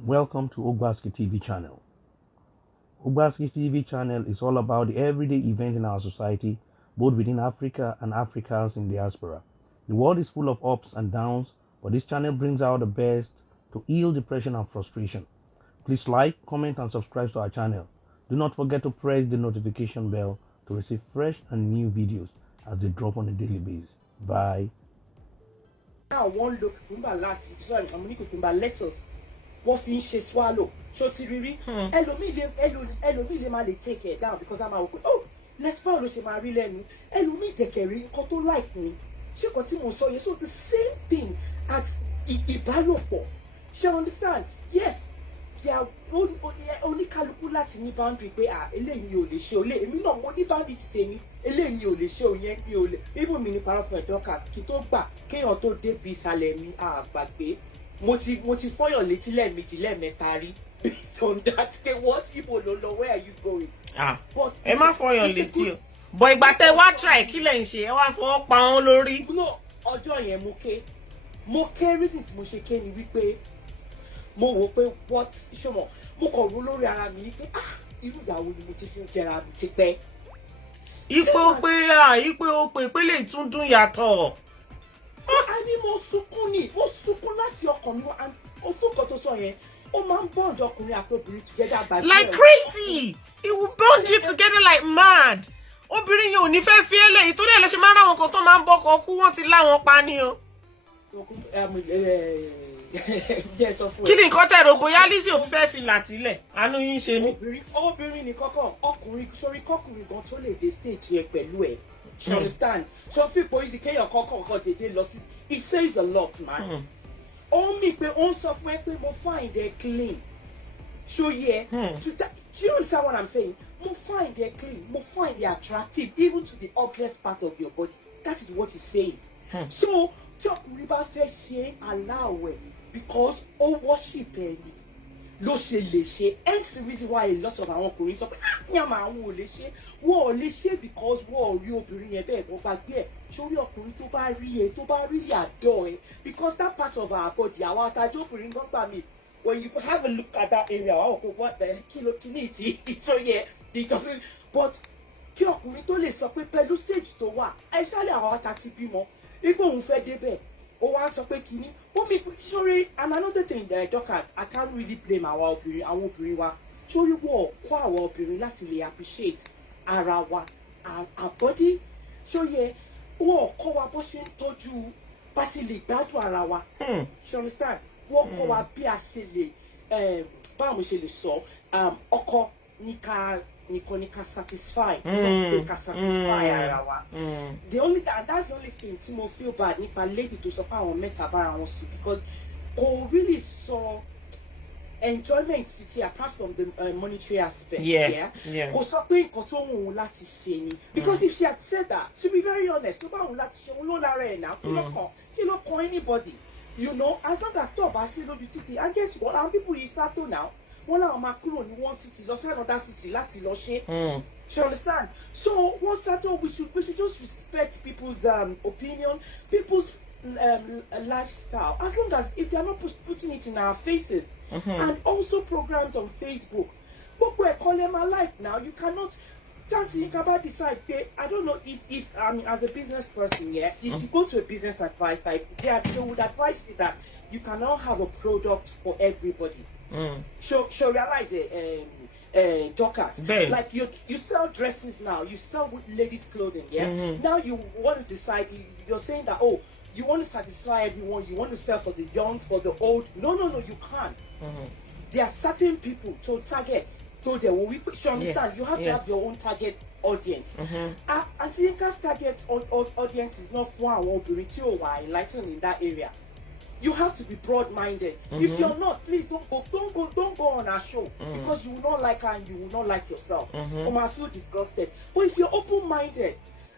Welcome to Ogbaski TV channel. Ogbaski TV channel is all about the everyday event in our society, both within Africa and Africans in diaspora. The world is full of ups and downs, but this channel brings out the best to heal depression and frustration. Please like, comment, and subscribe to our channel. Do not forget to press the notification bell to receive fresh and new videos as they drop on a daily basis. Bye. Now one look lettuce. What fi ń ṣe swallow ṣó ti rírí ẹlòmíì lè máa lè take it down because I'm out. Oh, let's báwo ló ṣe máa rí lẹ́nu ẹlòmíì dẹ̀kẹ̀rí nǹkan tó like ni ṣé nǹkan tí mo sọ yẹn so the same thing as ìbálòpọ̀ ṣé you understand? Yes, oníkálukú láti ní boundary pé eléyìí mi ò lè ṣe olè èmi náà mo ní boundary ti tèmi eléyìí mi ò lè ṣe òyìn mi ò lè even mi ní parapọ̀ ẹ̀dọ́kà kí tó gbà kéèyàn tó débi ìsàlẹ̀ mi àgbàgbé. Mo ti fọyàn létí lẹ́ẹ̀mejì lẹ́ẹ̀mẹ́ta rí based on that pé what people don't know where are you going. Ẹ má fọyàn létí o bọ̀ ìgbà tẹ wá try kí lẹ̀ ń ṣe ẹ wá fọwọ́ pa wọ́n lórí. No, ọjọ́ yẹn mo ké reason tí mo ṣe ké ni wípé mo wò pé what ṣọmọ mo kàn rò lórí ara mi pé irú ìyàwó ni mo ti fi ń jẹra mi ti pẹ́. Ipe ó pé lè tún dún yàtọ̀. A ní mo sunkún láti ọkàn mi wá ó fún nǹkan tó sọ yẹn ó máa ń bond ọkùnrin àti obìnrin together by like crazy. It will bond you together like mad. Obìnrin yẹn ò ní fẹ́ fi eléyìí torí ẹ̀ lè ṣe máa ń ráwọn kan tó máa ń bọ́kọ kú wọ́n ti láwọn pa ni o. Kí ni nǹkan tẹ̀rọ bóyá Lizzy ò fẹ́ fi làtílẹ̀ àánú yín ṣe mí. Obìnrin nìkan kan ọkùnrin sórí kọkùnrin gan tó lè dé stage yẹn pẹ̀lú ẹ̀. You understand? So people easy kéèyàn kọ́kọ́ dédé lọ sí it says a lot man. Ó mì pé ó ń sọ fún ẹ pé mo find it clean. So yeah, do you understand what I'm saying? Mo find it clean, mo find it attractive even to the ugliest part of your body. That is what it says. So tí ọkùnrin bá fẹ́ ṣe aláwẹ̀ because ó worship ẹni ló ṣe lè ṣe hence the reason why a lot of àwọn ọkùnrin sọ pé yàmà àwọn ò lè ṣe wọ́n ò lè ṣe because wọ́n ò rí obìnrin yẹn bẹ́ẹ̀ wọ́n bá gbé ẹ̀ sórí ọkùnrin tó bá rí àdọ́ ẹ̀ because that part of our body àwọn àtàjọ obìnrin gan gbà mí when you have a look at that area àwọn òkú what the kí ní ìtì so yeah it doesn't but kí ọkùnrin tó lè sọ pé pẹ̀lú stage tó wà especially àwọn àtàtì bímọ ipò òun fẹ́ débẹ̀ ó wá sọ pé kínní ó mi sorry and another thing Dorcas I can't really blame àwọn obìnrin wa sorry wọ́n kọ́ àwọn obìnrin láti lè appreciate ara wa our body so yẹ wọ́n kọ́ wa bó ṣe ń tọ́jú bá ṣe lè gbádùn ara wa you understand wọ́n kọ́ wa bí a ṣe lè báwo ṣe lè sọ ọkọ ní ká satisfy ká satisfy ara wa that's the only thing tí mo feel bad nípa lady tó sọ pé àwọn mẹ́ta bára wọn sùn because kò really sọ enjoyment títí apart from the monetary aspect kò sọ pé nǹkan tó wù ú láti ṣe ni because if she had said that to be very honest tó bá wù ú láti ṣe òun ló lára ẹ̀ náà kí ló kàn anybody you know as long as tó bá ṣe lójú títì and guess what àwọn people yìí sátó now wọ́n láwọn máa kúrò ní one city lọ sí another city láti lọ ṣe. You understand? So one settle we should just respect people's opinion, people's lifestyle as long as if they are not putting it in our faces. And also programs on Facebook. Gbogbo ẹ̀kọ́ lẹ máa like now you cannot Yinka decide I don't know if as a business person if you go to a business advisor they would advise you that you cannot have a product for everybody. So realize it, Dorcas. Like you sell dresses now, you sell ladies' clothing, Now you want to decide. You're saying that you want to satisfy everyone. You want to sell for the young, for the old. No, you can't. There are certain people to target. So they will. You understand? You have to have your own target audience. And Yinka's target audience is not for our community or enlightened in that area. You have to be broad-minded. If you're not, please don't go on our show because you will not like her and you will not like yourself. You might feel disgusted. But if you're open-minded,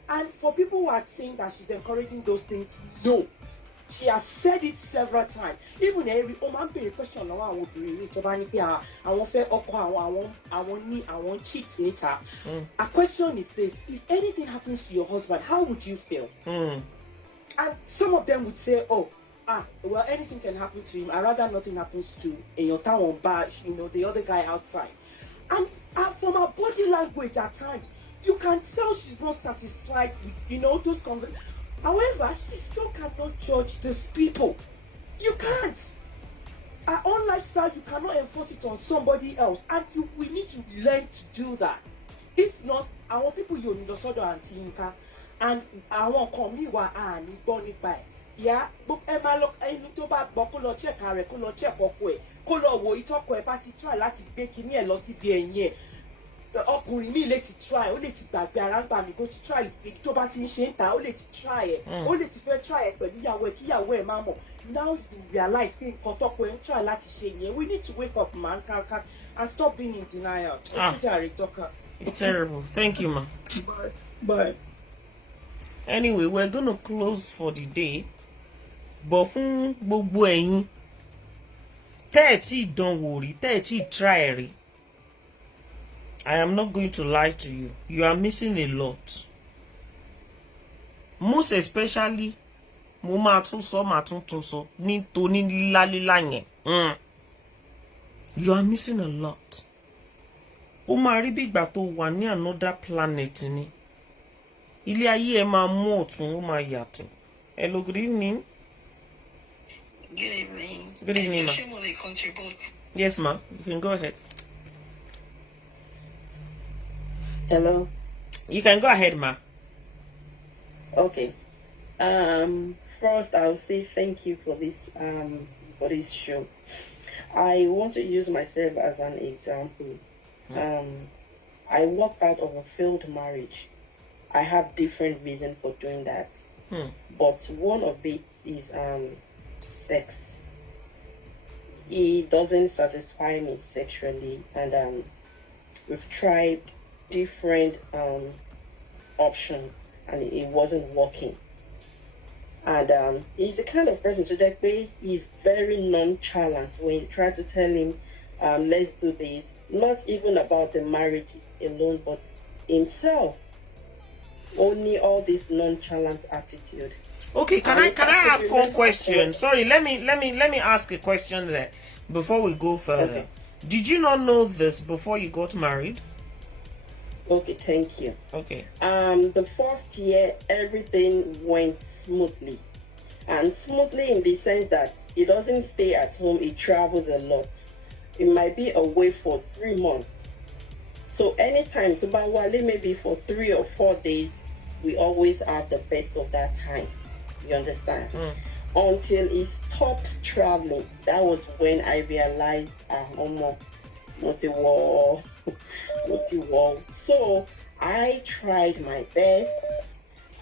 and for people who are saying that she's encouraging those things, no. She has said it several times. Even every man be a question now I will be to I won't fair I won't cheat later. A question is this: if anything happens to your husband, how would you feel? And some of them would say, well, anything can happen to him. I rather nothing happens to your town bar, the other guy outside. And from her body language at times, you can tell she's not satisfied with, those conversations. However, she still cannot judge these people. You can't. Our own lifestyle, you cannot enforce it on somebody else. And we need to learn to do that. If not, our people, you know, Sodo and Yinka, and our community were born by. Yeah, but Emma look, I look about Bokolo check, Kolo check, Kolo, wo itoko a party try, láti gbé kíní ẹ̀ lọ síbi ẹ̀yìn ẹ̀. Ọkùnrin mi lè ti try, ó lè ti gbàgbé ara ń gbà mí kó ti try, tó bá ti ń ṣe ń ta, ó lè ti try ẹ̀, ó lè ti fẹ́ try ẹ̀ pẹ̀lú ìyàwó ẹ̀ kí ìyàwó ẹ̀ máa mọ̀. Now you realize pé nǹkan tọ́kọ ẹ̀ ń try láti ṣe yẹn. We need to wake up, man, and stop being in denial. It's terrible. Thank you, ma. Bye. Anyway, we're going to close for the day. But fún gbogbo ẹ̀yin tẹ́ ẹ tí dánwò rí, tẹ́ ẹ tí try rí, I am not going to lie to you. You are missing a lot. Most especially, mo máa tún sọ ní tóní lílá yẹn. You are missing a lot. Ó máa rí bí ìgbà tó wà ní another planet ni. Ilé ayé ẹ máa mú ọ̀tún, ó máa yàtọ̀. Hello, good evening. Good evening. Good evening, ma. Will they contribute? Yes, ma. You can go ahead. Hello. You can go ahead, ma. Okay. First, I'll say thank you for this show. I want to use myself as an example. I walked out of a failed marriage. I have different reasons for doing that. But one of it is sex. It doesn't satisfy me sexually, and we've tried different options, and it wasn't working. And he's the kind of person to that way. He's very nonchalant when you try to tell him, let's do this. Not even about the marriage alone, but himself. Only all this nonchalant attitude. Okay, can I ask one question? Sorry, let me ask a question there before we go further. Okay. Did you not know this before you got married? Okay, thank you. Okay. The first year everything went smoothly. And smoothly in the sense that he doesn't stay at home, he travels a lot. He might be away for 3 months. So anytime Subawale maybe for 3 or 4 days, we always have the best of that time. You understand? Until he stopped traveling. That was when I realized so I tried my best.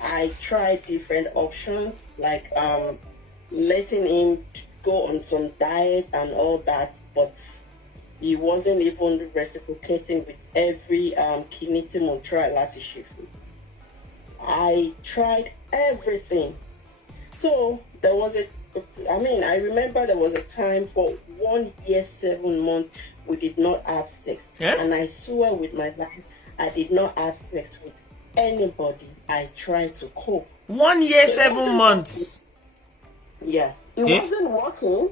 I tried different options, like letting him go on some diet and all that, but he wasn't even reciprocating with every kiniti trial at Shifu. I tried everything. So there was I remember there was a time for 1 year, 7 months, we did not have sex. Yeah? And I swear with my life, I did not have sex with anybody. I tried to cope. 1 year, 7 months. Yeah. It wasn't working.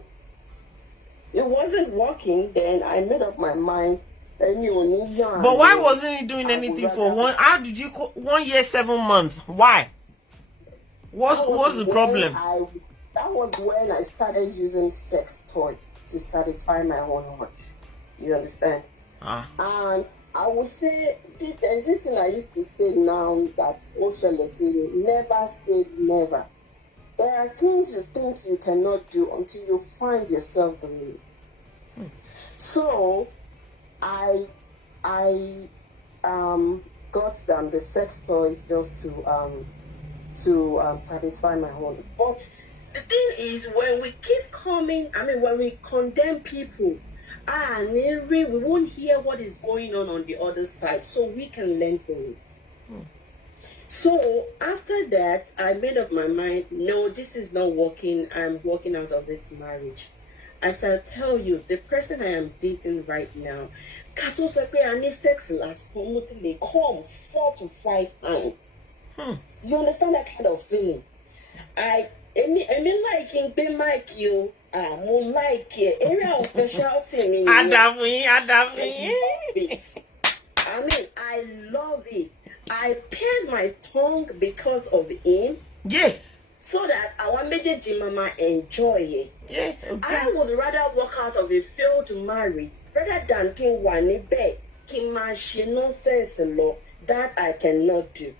It wasn't working. Then I made up my mind. But why wasn't he doing anything for one? How did you 1 year, 7 months? Why? What's the problem? That was when I started using sex toy to satisfy my own urge. You understand? And I would say there's this thing I used to say now that Oshele said, never say never. There are things you think you cannot do until you find yourself doing it. So I got the sex toys just to satisfy my own. But the thing is, when we keep coming, when we condemn people, we won't hear what is going on the other side, so we can learn from it. So after that, I made up my mind, no, this is not working. I'm walking out of this marriage. As I tell you, the person I am dating right now, I need sex last may come 4 to 5 times. You understand that kind of feeling? Èmi like pé Mike you. Mo like it. Area of specialty me. Adamu. I mean, I love it. I pierce my tongue because of him. Yeah. So that our méjèèjì mama enjoy it. Yeah. Okay. I would rather walk out of a failed marriage rather than kí n wà níbẹ̀ kí n máa ṣe nonsense lọ. That I cannot do.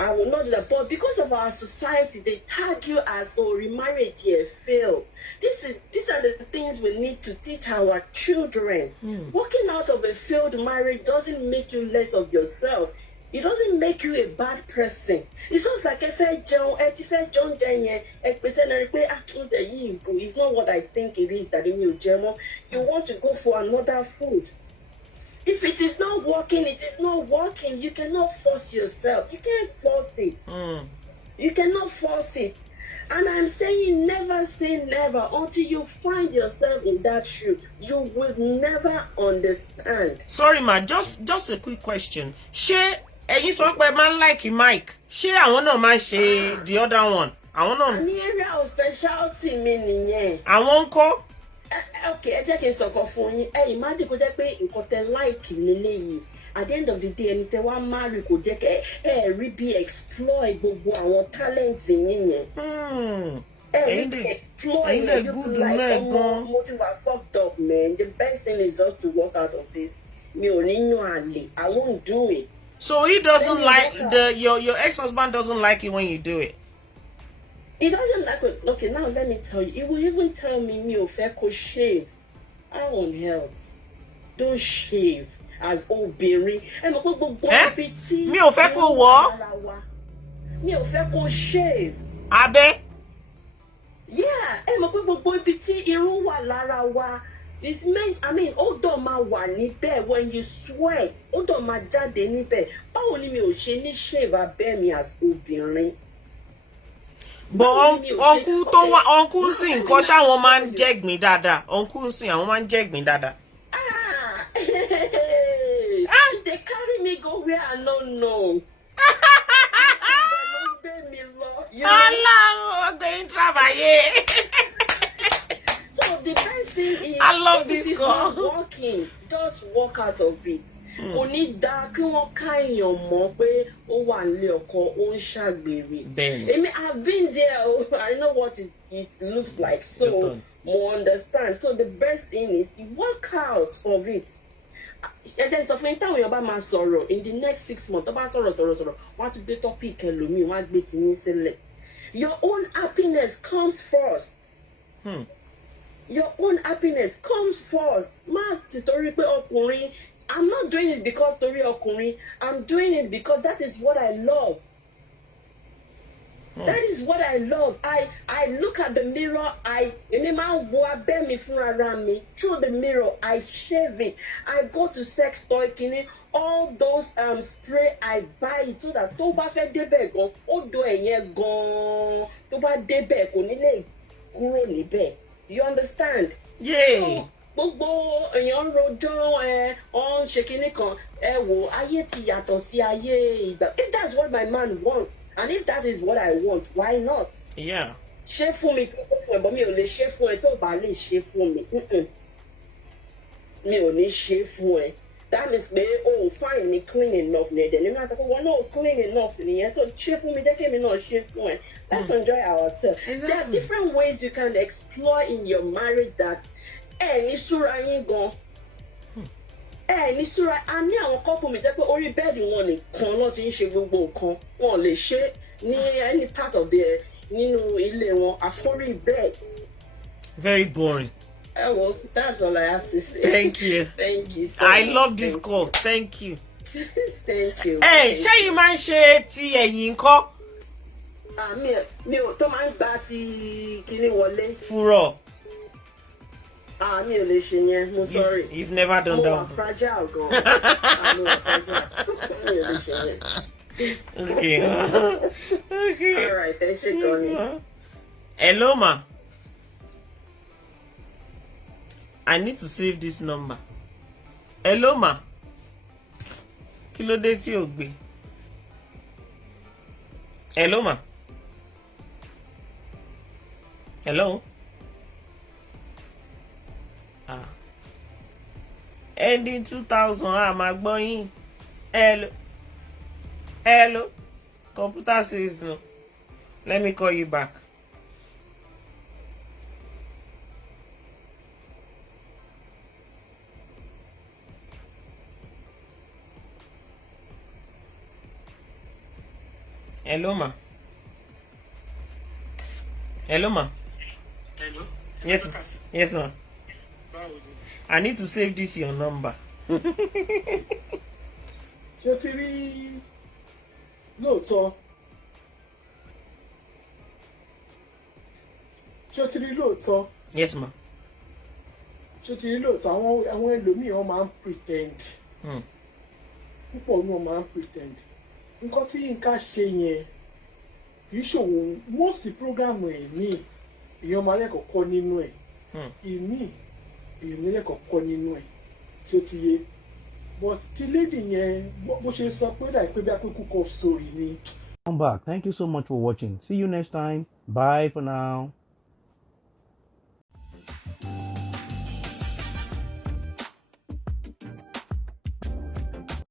I will not do that. But because of our society, they tag you as, oh, remarriage here failed. These are the things we need to teach our children. Walking out of a failed marriage doesn't make you less of yourself. It doesn't make you a bad person. It's just like if John Daniel, it's not what I think it is that you want to go for another food. If it is not working, it is not working. You cannot force yourself. You can't force it. You cannot force it. And I'm saying never say never until you find yourself in that shoe. You will never understand. Sorry, ma. Just a quick question. Ṣé ẹ̀yin sọ pé man like Mike? Ṣé àwọn náà máa ṣe the other one? Àwọn náà. Ní area of specialty mi nìyẹn. Àwọn ńkọ́? Okay, ẹ jẹ́ kí n sọ̀kan fún yín. Imagine kó jẹ́ pé nǹkan tẹ́ like leléyìí. At the end of the day, ẹni tẹ́ wá marry kò jẹ́ kẹ́ ẹ rí bí exploit gbogbo àwọn talent yín yẹn. Ẹ rí bí exploit yẹn. You feel like ọmọ mo ti wà fucked up, man. The best thing is just to walk out of this. Mi ò ní yan àlè. I won't do it. So he doesn't like your ex-husband doesn't like it when you do it. He doesn't like it. Okay, now let me tell you. He will even tell me, mi ò fẹ́ kó shave. I want health. Don't shave as obìnrin. Ẹ mọ̀ pé gbogbo ibi tí mi ò fẹ́ kó wọ̀. Mi ò fẹ́ kó shave. Abẹ́. Yeah, ẹ mọ̀ pé gbogbo ibi tí irun wà lára wa. It's meant, I mean, ó dọ̀ máa wà níbẹ̀ when you sweat. Ó dọ̀ máa jáde níbẹ̀. Báwo ni mi ò ṣe ní shave abẹ́ mi as obìnrin? But uncle sìn nǹkan ṣáwọn máa ń jẹ́gbìn dáadáa. Uncle sìn àwọn máa ń jẹ́gbìn dáadáa. They carry me go where I don't know. So the best thing is, I love if this it is girl. not working, just walk out of it. Kò ní dá kí wọ́n ká èèyàn mọ̀ pé ó wà nílé ọkọ ó ń ṣàgbèrè. Bẹ́ẹ̀ni. I've been there. I know what it looks like. So more understand. So the best thing is you walk out of it. And then so for time when you're máa sọ̀rọ̀ in the next 6 months, tó bá sọ̀rọ̀ wọ́n á ti gbé topic ẹlòmíì, wọ́n á gbé tiyín sílẹ̀. Your own happiness comes first. Your own happiness comes first. Má ti torí pé ọkùnrin. I'm not doing it because torí ọkùnrin. I'm doing it because that is what I love. That is what I love. I look at the mirror. Èmi máa ń wo abẹ́ mi fúnra mi. Through the mirror, I shave it. I go to sex toy kini. All those spray, I buy it so that tó bá fẹ́ débẹ̀ gan, ó do ẹ̀yẹn gan. Tó bá débẹ̀ kò ní lè kúrò níbẹ̀. You understand? Yeah. So, gbogbo èèyàn rojọ́ ọ̀n ṣe kinní kan wò ayé ti yàtọ̀ sí ayé ìgbà. If that's what my man wants and if that is what I want, why not? Yeah. Ṣé fún mi tí kò fún ẹ bọ́ mi ò lè ṣe fún ẹ tó bá lè ṣe fún mi. Mi ò ní ṣe fún ẹ. That means pé o find me clean enough ní ẹ̀dẹ̀. Nínú àti pé wọn náà clean enough nìyẹn. So ṣe fún mi jẹ́ kí èmi náà ṣe fún ẹ. Let's enjoy ourselves. Exactly. There are different ways you can explore in your marriage that ní súra yín gan. Ní súra a ní àwọn couple mi jẹ́ pé orí bẹ́ẹ̀dì wọn nìkan náà ti ń ṣe gbogbo nǹkan. Wọn lè ṣe ní any part of the nínú ilé wọn àforí bed. Very boring. Well, that's all I have to say. Thank you. Thank you so I much. love this call. Thank you. Thank you. Ṣé yìí máa ń ṣe ti ẹ̀yìn ńkọ́? Mi ò tó máa ń gba ti kíní wọlé. Furọ̀. Mi ò lè ṣe yẹn. Mo sorry. You've never done Mo wà that. fragile gan. Mo wà fragile. Mi ò lè ṣe yẹn. Okay. All right, thanks for calling. Hello, ma. I need to save this number. Hello, ma. Kí ló dé tí o gbé? Hello, ma. Hello. Ending 2000. My boy. Hello. Hello. Computer says no. Let me call you back. Hello, ma. Hello, ma. Hello? Yes, ma. Yes, ma. I need to save this your number. Ṣé o ti rí lóòótọ́? Ṣé o ti rí lóòótọ́? Yes, ma. Ṣé o ti rí lóòótọ́? Àwọn ẹlòmíì wọn máa ń pretend. Púpọ̀ ní wọn máa ń pretend. Nǹkan tí Yinka ṣe yẹn kì í ṣòwò most program ẹ̀ ní èèyàn máa lẹ́kọ̀ọ́ kọ́ nínú ẹ̀. Ìmí èèyàn máa lẹ́kọ̀ọ́ kọ́ nínú ẹ̀ tí ó ti yé. But tí lady yẹn bó ṣe sọ pé dà pé bí akókò kọ story ni. Come back. Thank you so much for watching. See you next time. Bye for now.